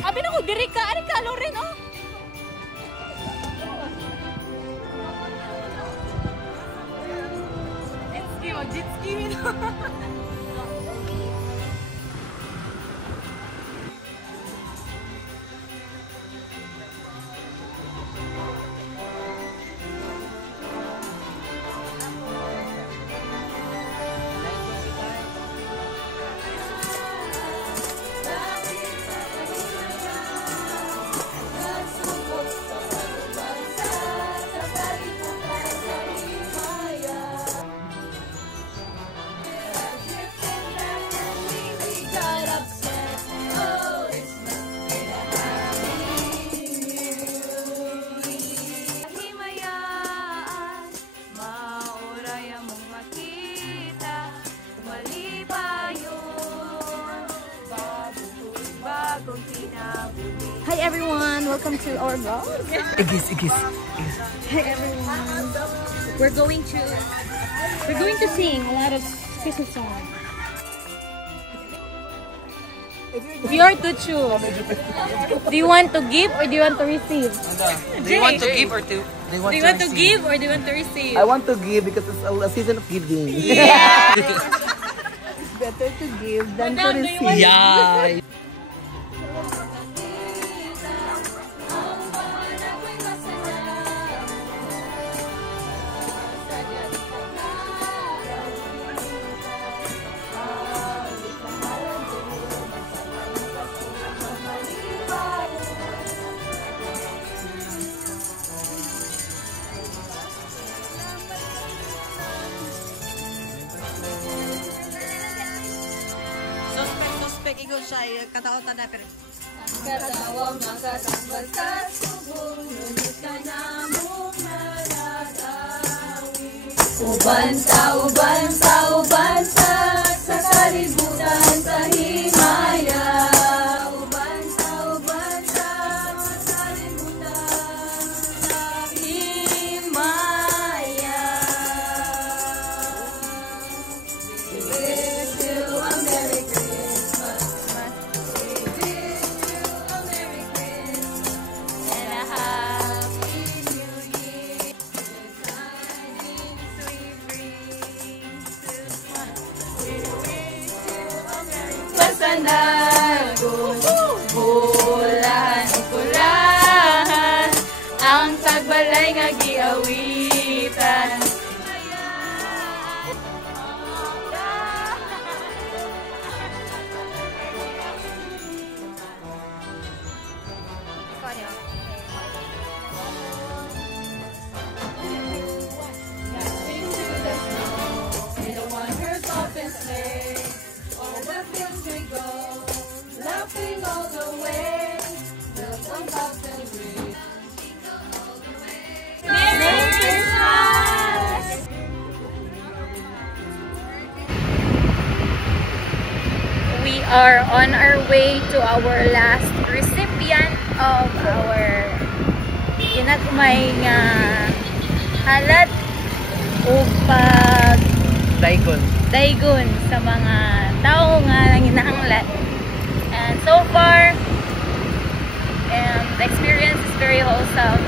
Abi na ko diri ka, ari ka Loren oh. Jet ski mo. Hi everyone, welcome to our vlog. Igis. Hi everyone. We're going to sing a lot of Christmas songs. You are to choose. Do you want to give or do you want to receive? Do you want to give or to? Do you want to give or do you want to receive? I want to give because it's a season of giving. Yeah. It's better to give than to Madam, receive. Yeah. Ikaw siya, kataotan na pero Katawang makatambal ka subong, ngunit ka na mong nadadawi. Uban sa kalibutan sa himaya. Uban sa kalibutan sa himaya. Wish you a Merry Christmas. Pulahan ang tagbalay nga giawitan. Laughing all the way, built on Boston Bridge. Merry Christmas! We are on our way to our last recipient of our kinagmay nga halat o pag daygon sa mga tao nga nanginahanglan. And so far, the experience is very wholesome.